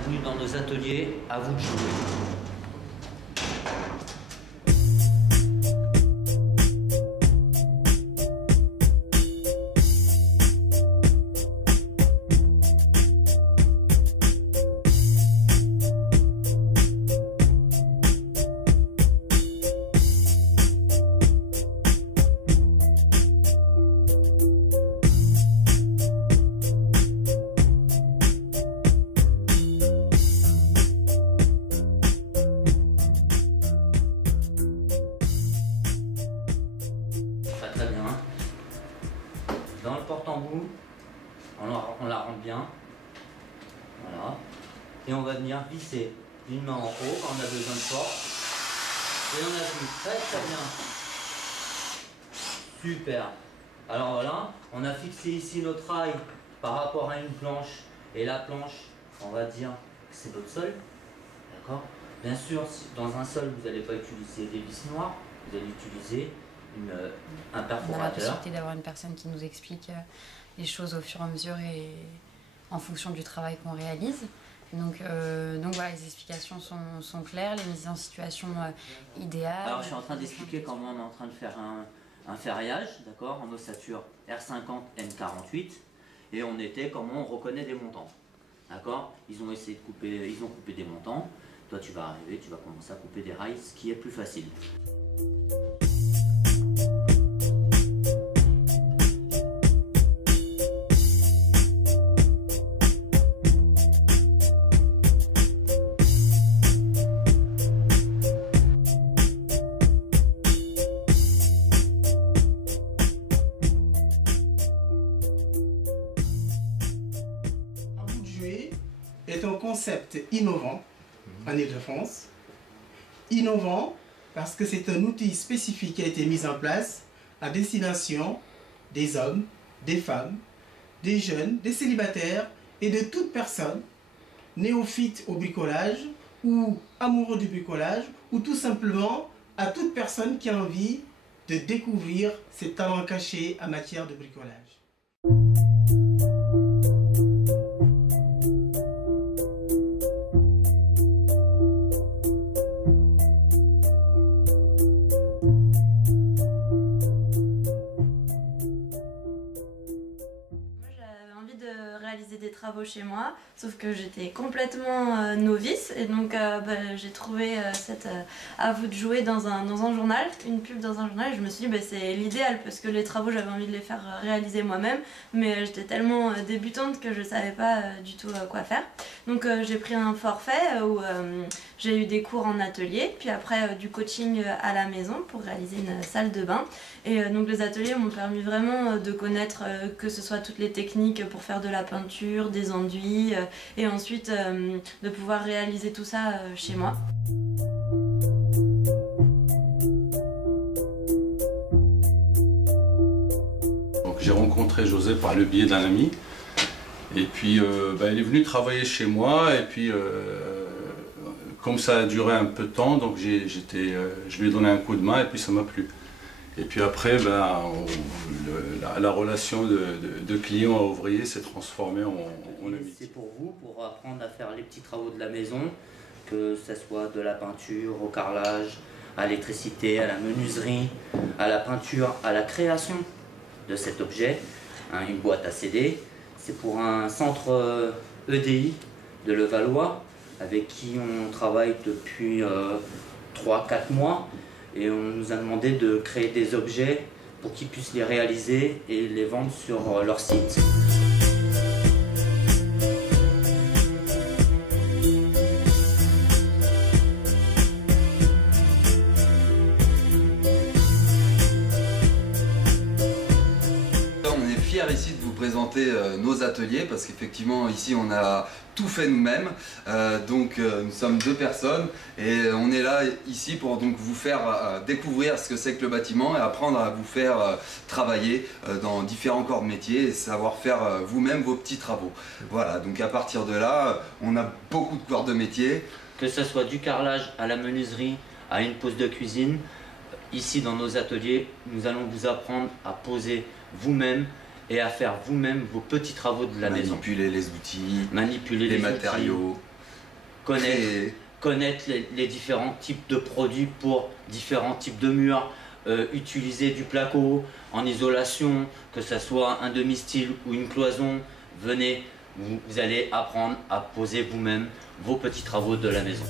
bienvenue dans nos ateliers, à vous de jouer. Très bien. Dans le porte-embout, on la rend bien. Voilà. Et on va venir visser d'une main en haut quand on a besoin de force. Et on appuie très bien. Super. Alors voilà, on a fixé ici notre rail par rapport à une planche. Et la planche, on va dire que c'est votre sol. D'accord? Bien sûr, dans un sol, vous n'allez pas utiliser des vis noires. Vous allez utiliser un perforateur. On a la possibilité d'avoir une personne qui nous explique les choses au fur et à mesure et en fonction du travail qu'on réalise. Donc voilà, les explications sont claires, les mises en situation idéales. Alors je suis en train d'expliquer comment on est en train de faire un ferraillage, d'accord, en ossature R50 N48, et on était comment on reconnaît des montants, d'accord. Ils ont essayé de couper, ils ont coupé des montants. Toi tu vas arriver, tu vas commencer à couper des rails, ce qui est plus facile. Est un concept innovant en Île-de-France. Innovant parce que c'est un outil spécifique qui a été mis en place à destination des hommes, des femmes, des jeunes, des célibataires et de toute personne néophyte au bricolage ou amoureux du bricolage ou tout simplement à toute personne qui a envie de découvrir ses talents cachés en matière de bricolage. Réaliser des travaux chez moi, sauf que j'étais complètement novice et donc j'ai trouvé cette à vous de jouer dans un journal, une pub dans un journal, et je me suis dit c'est l'idéal parce que les travaux j'avais envie de les faire réaliser moi-même, mais j'étais tellement débutante que je savais pas du tout quoi faire. Donc j'ai pris un forfait où j'ai eu des cours en atelier, puis après du coaching à la maison pour réaliser une salle de bain. Et donc les ateliers m'ont permis vraiment de connaître que ce soit toutes les techniques pour faire de la peinture, des enduits, et ensuite de pouvoir réaliser tout ça chez moi. J'ai rencontré José par le biais d'un ami, et puis il est venu travailler chez moi, et puis comme ça a duré un peu de temps, donc je lui ai donné un coup de main et puis ça m'a plu. Et puis après, la relation de client à ouvrier s'est transformée en amitié. C'est pour vous, pour apprendre à faire les petits travaux de la maison, que ce soit de la peinture, au carrelage, à l'électricité, à la menuiserie, à la peinture, à la création de cet objet, hein, une boîte à CD. C'est pour un centre EDI de Levallois, avec qui on travaille depuis 3-4 mois. Et on nous a demandé de créer des objets pour qu'ils puissent les réaliser et les vendre sur leur site. On est fiers ici de vous présenter nos ateliers parce qu'effectivement ici on a tout fait nous-mêmes, nous sommes 2 personnes et on est là ici pour donc vous faire découvrir ce que c'est que le bâtiment et apprendre à vous faire travailler dans différents corps de métier et savoir faire vous-même vos petits travaux. Voilà, donc à partir de là, on a beaucoup de corps de métier. Que ce soit du carrelage à la menuiserie, à une pose de cuisine, ici dans nos ateliers, nous allons vous apprendre à poser vous-même et à faire vous-même vos petits travaux de la maison. Manipuler les outils, manipuler les matériaux. connaître les différents types de produits pour différents types de murs, utiliser du placo en isolation, que ce soit un demi-style ou une cloison. Venez, vous allez apprendre à poser vous-même vos petits travaux de la maison.